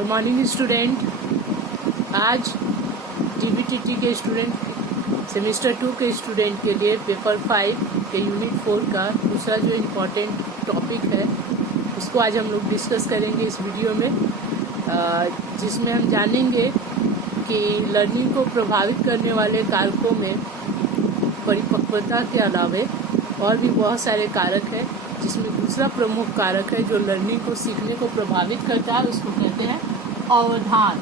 Good morning student. आज डीबीटीटी के student semester 2 के स्टूडेंट के लिए पेपर 5 के यूनिट 4 का दूसरा जो इम्पोर्टेंट टॉपिक है उसको आज हम लोग डिस्कस करेंगे इस वीडियो में, जिसमें हम जानेंगे कि लर्निंग को प्रभावित करने वाले कारकों में परिपक्वता के अलावे और भी बहुत सारे कारक हैं, जिसमें दूसरा प्रमुख कारक है जो लर्निंग को सीखने को प्रभावित करता है, उसको कहते हैं अवधान,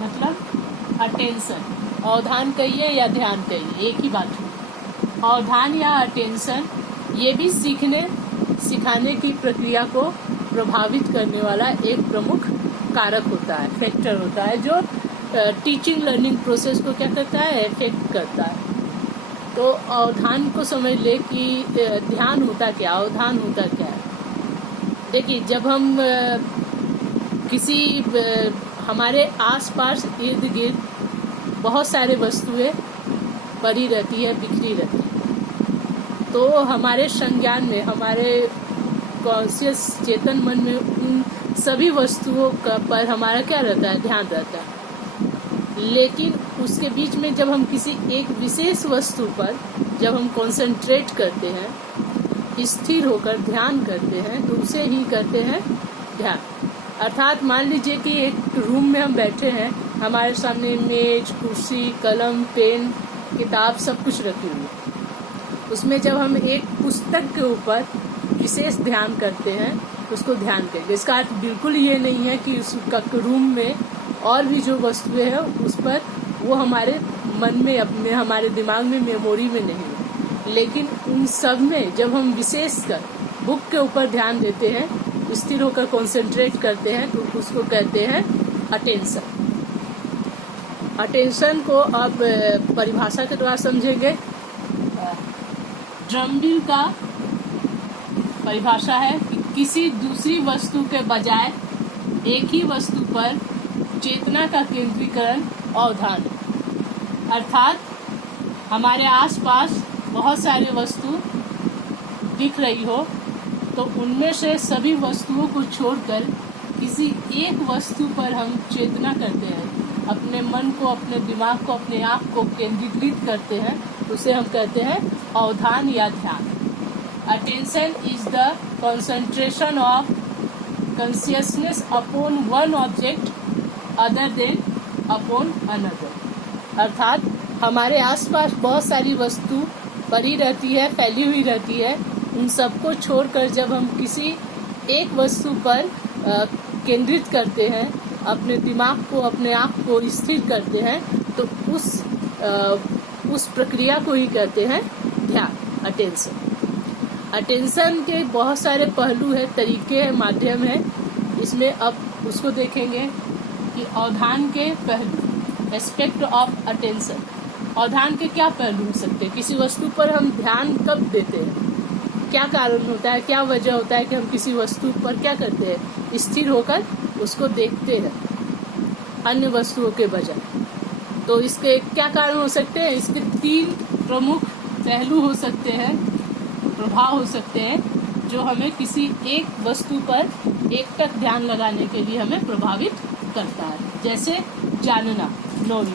मतलब अटेंशन। अवधान कहिए या ध्यान कहिए, एक ही बात है। अवधान या अटेंशन ये भी सिखाने की प्रक्रिया को प्रभावित करने वाला एक प्रमुख कारक होता है, फैक्टर होता है, जो टीचिंग लर्निंग प्रोसेस को क्या करता है, इफेक्ट करता है। तो अवधान को समझ ले कि ध्यान होता क्या, अवधान होता क्या है। देखिए, जब हम किसी हमारे आसपास इर्द गिर्द बहुत सारे वस्तुएं पड़ी रहती है, बिखरी रहती है, तो हमारे संज्ञान में, हमारे कॉन्शियस चेतन मन में उन सभी वस्तुओं पर हमारा क्या रहता है, ध्यान रहता है। लेकिन उसके बीच में जब हम किसी एक विशेष वस्तु पर जब हम कंसंट्रेट करते हैं, स्थिर होकर ध्यान करते हैं, तो उसे ही कहते हैं ध्यान। अर्थात मान लीजिए कि एक रूम में हम बैठे हैं, हमारे सामने मेज, कुर्सी, कलम, पेन, किताब सब कुछ रखी हुई है। उसमें जब हम एक पुस्तक के ऊपर विशेष ध्यान करते हैं, उसको ध्यान करेंगे। इसका अर्थ बिल्कुल ये नहीं है कि उस रूम में और भी जो वस्तुएं हैं उस पर वो हमारे मन में, अपने हमारे दिमाग में, मेमोरी में नहीं है, लेकिन उन सब में जब हम विशेषकर बुक के ऊपर ध्यान देते हैं, स्थिर होकर कंसंट्रेट करते हैं, तो उसको कहते हैं अटेंशन। अटेंशन को अब परिभाषा के द्वारा समझेंगे। ड्रमबिल का परिभाषा है कि किसी दूसरी वस्तु के बजाय एक ही वस्तु पर चेतना का केंद्रीकरण अवधान। अर्थात हमारे आसपास बहुत सारी वस्तु दिख रही हो, तो उनमें से सभी वस्तुओं को छोड़कर किसी एक वस्तु पर हम चेतना करते हैं, अपने मन को, अपने दिमाग को, अपने आप को केंद्रीकृत करते हैं, उसे हम कहते हैं अवधान या ध्यान। Attention is the concentration of consciousness upon one object other than upon another. अर्थात हमारे आसपास बहुत सारी वस्तु पड़ी रहती है, फैली हुई रहती है, उन सबको छोड़कर जब हम किसी एक वस्तु पर केंद्रित करते हैं, अपने दिमाग को, अपने आप को स्थिर करते हैं, तो उस प्रक्रिया को ही कहते हैं ध्यान, अटेंशन। अटेंशन के बहुत सारे पहलू है, तरीके हैं, माध्यम है। इसमें अब उसको देखेंगे कि अवधान के पहलू, एस्पेक्ट ऑफ अटेंशन। अवधान के क्या पहलू हो सकते हैं, किसी वस्तु पर हम ध्यान कब देते हैं, क्या कारण होता है, क्या वजह होता है कि हम किसी वस्तु पर क्या करते हैं, स्थिर होकर उसको देखते हैं अन्य वस्तुओं के बजाय। तो इसके क्या कारण हो सकते हैं, इसके 3 प्रमुख पहलू हो सकते हैं, प्रभाव हो सकते हैं, जो हमें किसी एक वस्तु पर एकटक ध्यान लगाने के लिए हमें प्रभावित करता है। जैसे जानना, नॉलेज,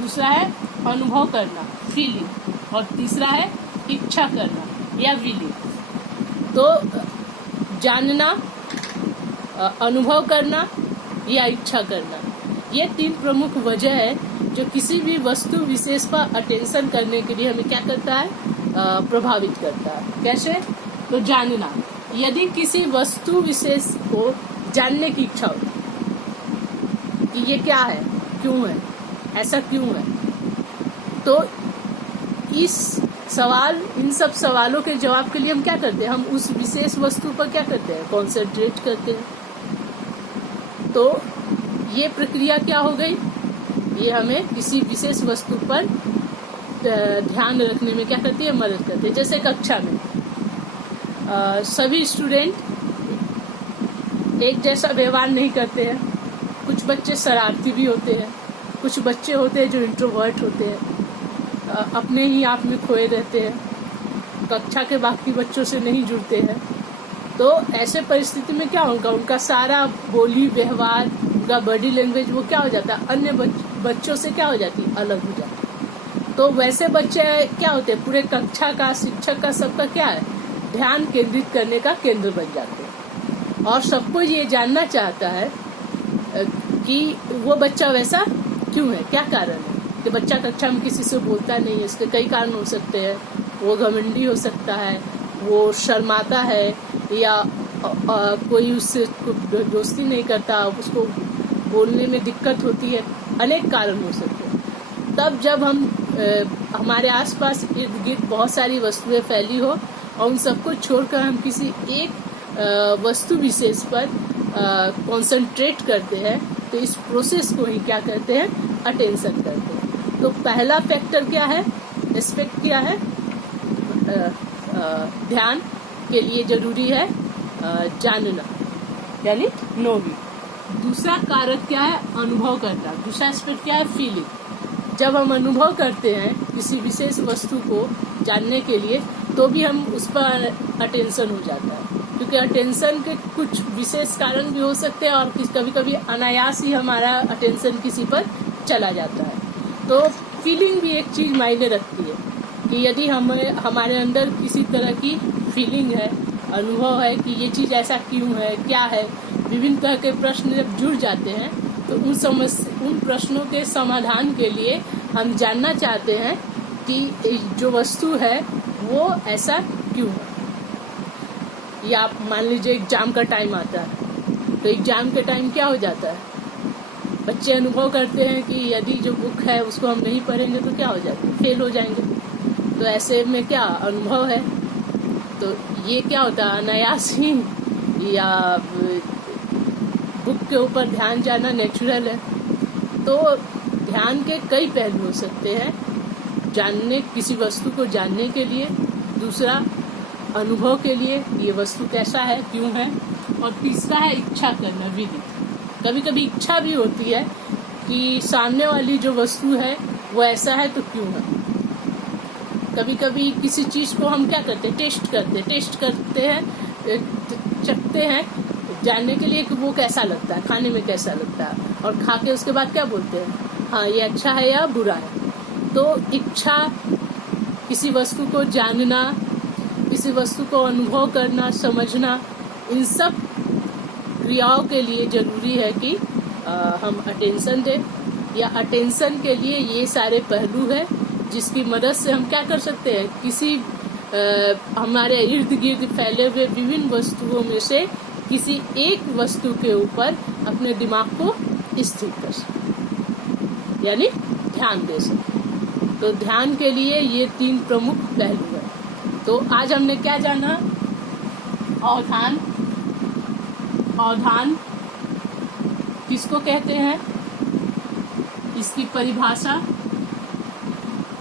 दूसरा है अनुभव करना, फीलिंग, और तीसरा है इच्छा करना या विलिंग। तो जानना, अनुभव करना या इच्छा करना, ये 3 प्रमुख वजह है जो किसी भी वस्तु विशेष पर अटेंशन करने के लिए हमें क्या करता है, प्रभावित करता है। कैसे? तो जानना, यदि किसी वस्तु विशेष को जानने की इच्छा होती है कि ये क्या है, क्यों है, ऐसा क्यों है, तो इन सब सवालों के जवाब के लिए हम क्या करते हैं, हम उस विशेष वस्तु पर क्या करते हैं, कॉन्सेंट्रेट करते हैं। तो ये प्रक्रिया क्या हो गई, ये हमें किसी विशेष वस्तु पर ध्यान रखने में क्या करती है, मदद करती है। जैसे कक्षा में सभी स्टूडेंट एक जैसा व्यवहार नहीं करते हैं, कुछ बच्चे शरारती भी होते हैं, कुछ बच्चे होते हैं जो इंट्रोवर्ट होते हैं, अपने ही आप में खोए रहते हैं, कक्षा के बाकी बच्चों से नहीं जुड़ते हैं। तो ऐसे परिस्थिति में क्या होगा, उनका सारा बोली व्यवहार, उनका बॉडी लैंग्वेज वो क्या हो जाता है, अन्य बच्चों से क्या हो जाती है, अलग हो जाती है। तो वैसे बच्चे क्या होते हैं, पूरे कक्षा का, शिक्षक का, सबका क्या है, ध्यान केंद्रित करने का केंद्र बन जाते हैं। और सबको ये जानना चाहता है कि वो बच्चा वैसा क्यों है, क्या कारण है कि बच्चा कक्षा में किसी से बोलता नहीं है। इसके कई कारण हो सकते हैं। वो घमंडी हो सकता है, वो शर्माता है, या कोई उससे दोस्ती नहीं करता, उसको बोलने में दिक्कत होती है, अनेक कारण हो सकते हैं। तब जब हम हमारे आसपास इर्द गिर्द बहुत सारी वस्तुएं फैली हो और उन सबको छोड़कर हम किसी एक वस्तु विशेष पर कंसंट्रेट करते हैं, तो इस प्रोसेस को ही क्या कहते हैं, अटेंशन करते हैं। तो पहला फैक्टर क्या है, एस्पेक्ट क्या है, ध्यान के लिए जरूरी है जानना, यानी नोइंग। दूसरा कारक क्या है, अनुभव करना। दूसरा एस्पेक्ट क्या है, फीलिंग। जब हम अनुभव करते हैं किसी विशेष वस्तु को जानने के लिए, तो भी हम उस पर अटेंशन हो जाता है, क्योंकि अटेंशन के कुछ विशेष कारण भी हो सकते हैं, और कभी कभी अनायास ही हमारा अटेंशन किसी पर चला जाता है। तो फीलिंग भी एक चीज मायने रखती है कि यदि हमारे अंदर किसी तरह की फीलिंग है, अनुभव है कि ये चीज ऐसा क्यों है, क्या है, विभिन्न तरह के प्रश्न जब जुड़ जाते हैं, तो उन प्रश्नों के समाधान के लिए हम जानना चाहते हैं कि जो वस्तु है वो ऐसा क्यों है। या मान लीजिए एग्जाम का टाइम आता है, तो एग्जाम के टाइम क्या हो जाता है, बच्चे अनुभव करते हैं कि यदि जो बुक है उसको हम नहीं पढ़ेंगे तो क्या हो जाएगा, फेल हो जाएंगे। तो ऐसे में क्या अनुभव है, तो ये क्या होता है, अनायास ही या बुक के ऊपर ध्यान जाना नेचुरल है। तो ध्यान के कई पहलू हो सकते हैं जानने, किसी वस्तु को जानने के लिए। दूसरा अनुभव के लिए, ये वस्तु कैसा है, क्यों है। और तीसरा है इच्छा करना, विधि। कभी कभी इच्छा भी होती है कि सामने वाली जो वस्तु है वो ऐसा है तो क्यों है। कभी कभी किसी चीज को हम क्या करते हैं, टेस्ट करते हैं, चखते हैं जानने के लिए कि वो कैसा लगता है, खाने में कैसा लगता है, और खा के उसके बाद क्या बोलते हैं, हाँ ये अच्छा है या बुरा है। तो इच्छा, किसी वस्तु को जानना, किसी वस्तु को अनुभव करना, समझना, इन सब क्रियाओं के लिए जरूरी है कि हम अटेंशन दें। या अटेंशन के लिए ये सारे पहलू है जिसकी मदद से हम क्या कर सकते हैं, किसी हमारे इर्द गिर्द फैले हुए विभिन्न वस्तुओं में से किसी एक वस्तु के ऊपर अपने दिमाग को स्थिर कर सकते, यानी ध्यान दे सकते। तो ध्यान के लिए ये 3 प्रमुख पहलू है। तो आज हमने क्या जाना, अवधान। अवधान किसको कहते हैं, इसकी परिभाषा,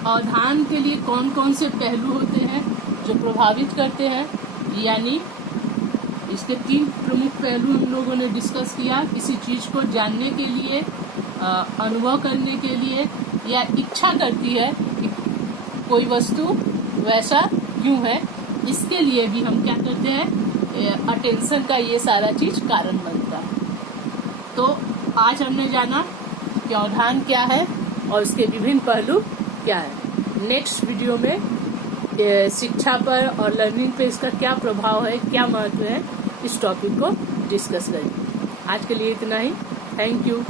अवधान के लिए कौन कौन से पहलू होते हैं जो प्रभावित करते हैं, यानी इसके 3 प्रमुख पहलू हम लोगों ने डिस्कस किया। किसी चीज को जानने के लिए, अनुभव करने के लिए, या इच्छा करती है कि कोई वस्तु वैसा क्यों है, इसके लिए भी हम क्या करते हैं, अटेंशन का ये सारा चीज कारण बनता है। तो आज हमने जाना कि अवधान क्या है और इसके विभिन्न पहलू क्या है। नेक्स्ट वीडियो में शिक्षा पर और लर्निंग पे इसका क्या प्रभाव है, क्या महत्व है, इस टॉपिक को डिस्कस करेंगे। आज के लिए इतना ही। Thank you.